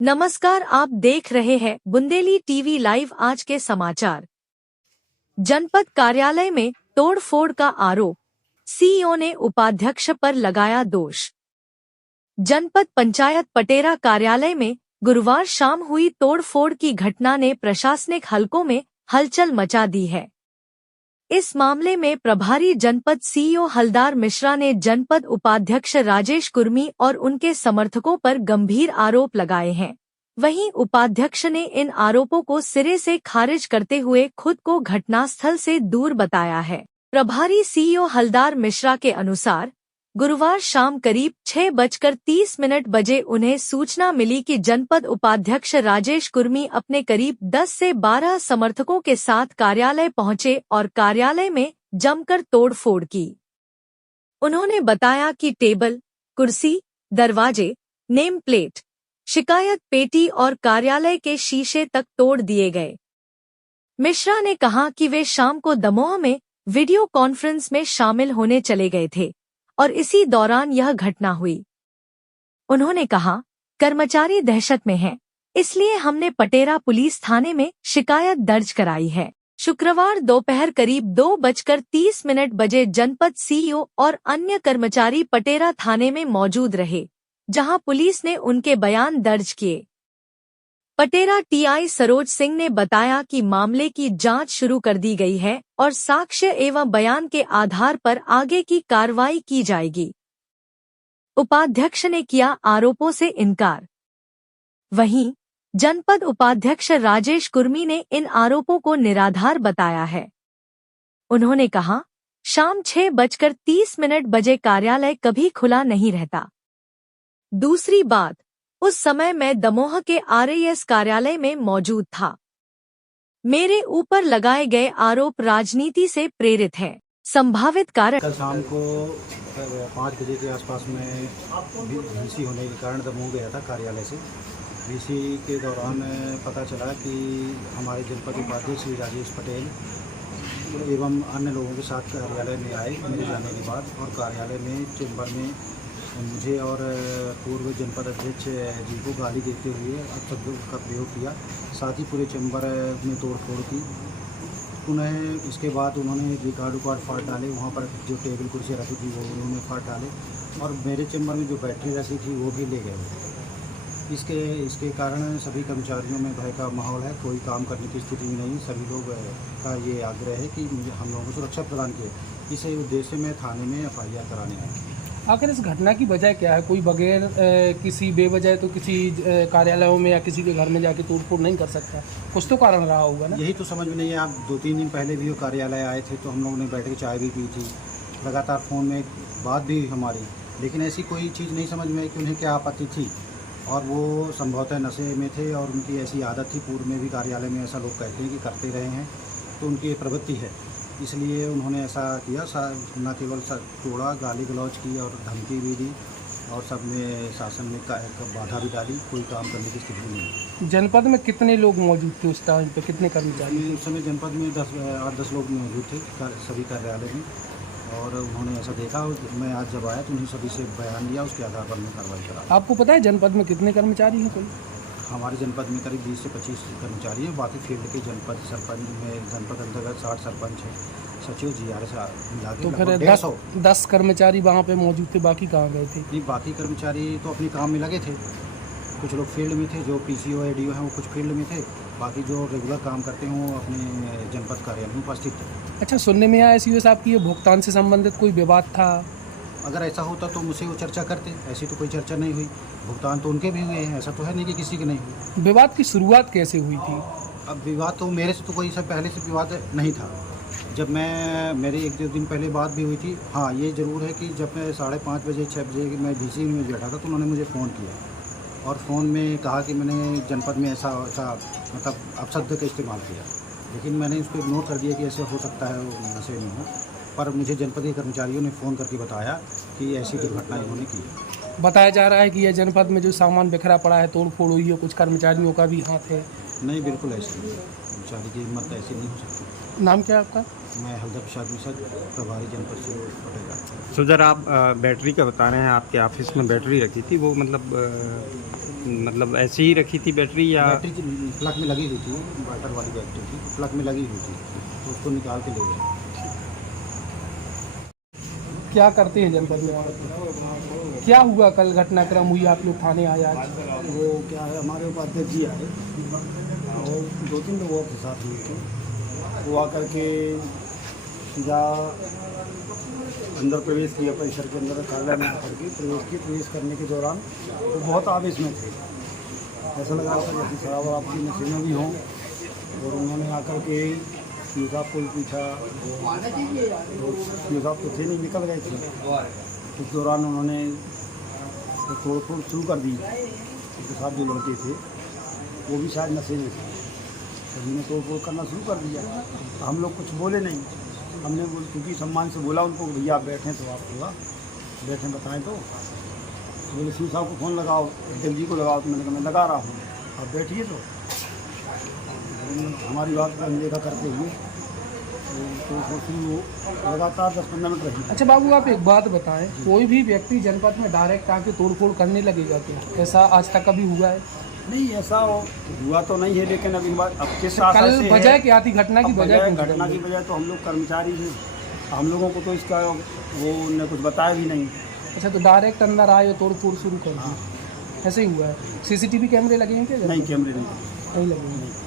नमस्कार, आप देख रहे हैं बुंदेली टीवी लाइव। आज के समाचार। जनपद कार्यालय में तोड़फोड़ का आरोप, सीईओ ने उपाध्यक्ष पर लगाया दोष। जनपद पंचायत पटेरा कार्यालय में गुरुवार शाम हुई तोड़फोड़ की घटना ने प्रशासनिक हलकों में हलचल मचा दी है। इस मामले में प्रभारी जनपद सीईओ हलदार मिश्रा ने जनपद उपाध्यक्ष राजेश कुर्मी और उनके समर्थकों पर गंभीर आरोप लगाए हैं। वहीं उपाध्यक्ष ने इन आरोपों को सिरे से खारिज करते हुए खुद को घटनास्थल से दूर बताया है। प्रभारी सीईओ हलदार मिश्रा के अनुसार गुरुवार शाम करीब 6:30 बजे उन्हें सूचना मिली कि जनपद उपाध्यक्ष राजेश कुर्मी अपने करीब 10 से 12 समर्थकों के साथ कार्यालय पहुंचे और कार्यालय में जमकर तोड़फोड़ की। उन्होंने बताया कि टेबल, कुर्सी, दरवाजे, नेम प्लेट, शिकायत पेटी और कार्यालय के शीशे तक तोड़ दिए गए। मिश्रा ने कहा कि वे शाम को दमोह में वीडियो कॉन्फ्रेंस में शामिल होने चले गए थे और इसी दौरान यह घटना हुई। उन्होंने कहा, कर्मचारी दहशत में हैं, इसलिए हमने पटेरा पुलिस थाने में शिकायत दर्ज कराई है। शुक्रवार दोपहर करीब 2:30 बजे जनपद सीईओ और अन्य कर्मचारी पटेरा थाने में मौजूद रहे, जहां पुलिस ने उनके बयान दर्ज किए। पटेरा टीआई सरोज सिंह ने बताया कि मामले की जांच शुरू कर दी गई है और साक्ष्य एवं बयान के आधार पर आगे की कार्रवाई की जाएगी। उपाध्यक्ष ने किया आरोपों से इनकार। वहीं जनपद उपाध्यक्ष राजेश कुर्मी ने इन आरोपों को निराधार बताया है। उन्होंने कहा, शाम 6:30 बजे कार्यालय कभी खुला नहीं रहता। दूसरी बात, उस समय मैं दमोह के आरएएस कार्यालय में मौजूद था। मेरे ऊपर लगाए गए आरोप राजनीति से प्रेरित है। संभावित कारण कल शाम को 5 बजे के आसपास में वीसी होने के कारण दमोह गया था कार्यालय से। वीसी के दौरान पता चला कि हमारे जनपद उपाध्यक्ष श्री राजेश पटेल एवं अन्य लोगों के साथ कार्यालय में आए मेरे जाने के बाद, और कार्यालय में चेंबर में मुझे और पूर्व जनपद अध्यक्ष जी को गाली देते हुए अपशब्दों का प्रयोग किया। साथ ही पूरे चेंबर में तोड़फोड़ की। उन्हें इसके बाद उन्होंने रिकॉर्ड फाड़ डाले, वहाँ पर जो टेबल कुर्सी रखी थी वो उन्होंने फाड़ डाले और मेरे चेंबर में जो बैटरी रखी थी वो भी ले गए। इसके कारण सभी कर्मचारियों में भय का माहौल है। कोई काम करने की स्थिति में नहीं। सभी लोग का ये आग्रह है कि हम लोगों को सुरक्षा प्रदान किए। इसी उद्देश्य में थाने में FIR कराने आए। आखिर इस घटना की वजह क्या है? कोई बगैर किसी बेवजह तो किसी कार्यालयों में या किसी के घर में जाके तोड़फोड़ नहीं कर सकता। कुछ तो कारण रहा होगा ना। यही तो समझ में नहीं है। आप 2-3 दिन पहले भी वो कार्यालय आए थे तो हम लोगों ने बैठ के चाय भी पी थी, लगातार फ़ोन में बात भी हुई हमारी, लेकिन ऐसी कोई चीज़ नहीं समझ में आई कि उन्हें क्या आपत्ति थी। और वो संभवतः नशे में थे और उनकी ऐसी आदत थी। पूर्व में भी कार्यालय में ऐसा लोग कहते हैं कि करते रहे हैं, तो उनकी ये प्रवृत्ति है, इसलिए उन्होंने ऐसा किया। न केवल तोड़ा, गाली गलौज की और धमकी भी दी और सब में शासन में बाधा भी डाली। कोई काम करने की स्थिति नहीं। जनपद में कितने लोग मौजूद थे उस टाइम पे? कितने कर्मचारी? उस समय जनपद में 8-10 लोग मौजूद थे सभी कार्यालय में, और उन्होंने ऐसा देखा। मैं आज जब आया तो उन्हें सभी से बयान लिया, उसके आधार पर मैं कार्रवाई करा। आपको पता है जनपद में कितने कर्मचारी हैं कुल? हमारे जनपद में करीब 20 से 25 कर्मचारी हैं। बाकी फील्ड के जनपद सरपंच में जनपद अंतर्गत 60 सरपंच हैं, सचिव GRS मिला के। तो फिर 10 कर्मचारी वहाँ पे मौजूद थे, बाकी कहाँ गए थे? नहीं, बाकी कर्मचारी तो अपने काम में लगे थे। कुछ लोग फील्ड में थे, जो PCO ADO हैं वो कुछ फील्ड में थे। बाकी जो रेगुलर काम करते हैं वो अपने जनपद कार्यालय में उपस्थित थे। अच्छा, सुनने में आया SEO साहब की ये भुगतान से संबंधित कोई विवाद था? अगर ऐसा होता तो मुझसे वो चर्चा करते। ऐसी तो कोई चर्चा नहीं हुई। भुगतान तो उनके भी हुए हैं, ऐसा तो है नहीं कि किसी के नहीं हुई। विवाद की शुरुआत कैसे हुई थी? अब विवाद तो मेरे से तो कोई पहले से विवाद नहीं था। जब मेरे 1-2 दिन पहले बात भी हुई थी। हाँ, ये ज़रूर है कि जब मैं 5:30 बजे 6 बजे मैं VC में बैठा था तो उन्होंने मुझे फ़ोन किया और फ़ोन में कहा कि मैंने जनपद में ऐसा मतलब अपशब्द का इस्तेमाल किया, लेकिन मैंने उसको इग्नोर कर दिया कि ऐसे हो सकता है, नशे में हो। पर मुझे जनपद के कर्मचारियों ने फ़ोन करके बताया कि ऐसी दुर्घटना इन्होंने की। बताया जा रहा है कि यह जनपद में जो सामान बिखरा पड़ा है, तोड़फोड़ हुई है, कुछ कर्मचारियों का भी हाथ है। नहीं, बिल्कुल ऐसे नहीं। कर्मचारी की हिम्मत ऐसी नहीं हो सकती। नाम क्या आपका? मैं हलदर प्रसाद मिश्रा, प्रभारी जनपद से पटेगा। सो सर, आप बैटरी का बता रहे हैं, आपके ऑफिस में बैटरी रखी थी, वो मतलब मतलब ऐसे ही रखी थी बैटरी या बैटरी प्लग में लगी हुई थी, इन्वर्टर वाली बैटरी थी, प्लग में लगी हुई थी, तो उसको निकाल के ले गए। क्या करते हैं जनपद में आप? क्या हुआ कल घटनाक्रम हुई, आप लोग थाने आए आज? वो क्या है, हमारे उपाध्यक्ष जी आए और 2-3 लोगों के साथ हुए थे। वो आकर के सीधा अंदर प्रवेश किया, परिसर के अंदर कार्यालय में आकर के प्रवेश करने के दौरान वो बहुत आवेश में थे। ऐसा लग रहा था जैसे शराब वराब की मशीनें भी हों, और उन्होंने आकर के सीओ साहब को भी पूछा, तो सीओ साहब तो थे नहीं, निकल गए थे। उस दौरान उन्होंने तोड़ फोड़ शुरू कर दी। उनके साथ जो लड़के थे वो भी शायद नशे में थे, सभी ने तोड़ फोड़ करना शुरू कर दिया। हम लोग कुछ बोले नहीं, हमने क्योंकि सम्मान से बोला उनको, भैया आप बैठें तो आप थोड़ा बैठें बताएं, तो बोले सीओ साहब को फ़ोन लगाओ, अध्यक्ष जी को लगाओ, तो मैंने कहा मैं लगा रहा हूँ, आप बैठिए। तो हमारी बात को अनदेखा करते हुए तो लगातार 10-15 मिनट रही। अच्छा बाबू, आप एक बात बताएं, कोई भी व्यक्ति जनपद में डायरेक्ट आके तोड़फोड़ करने लगेगा क्या? ऐसा आज तक कभी हुआ है? नहीं, ऐसा हुआ तो नहीं है, लेकिन अब किस आशा कल से वजह है, क्या थी? घटना की वजह घटना की वजह तो हम लोग कर्मचारी हैं, हम लोगों को तो इसका वो उन्होंने कुछ बताया भी नहीं। अच्छा, तो डायरेक्ट अंदर आए और तोड़फोड़ शुरू कर दी, ऐसे ही हुआ है? सीसीटीवी कैमरे लगे हैं क्या? नहीं, कैमरे नहीं नहीं लगे हैं।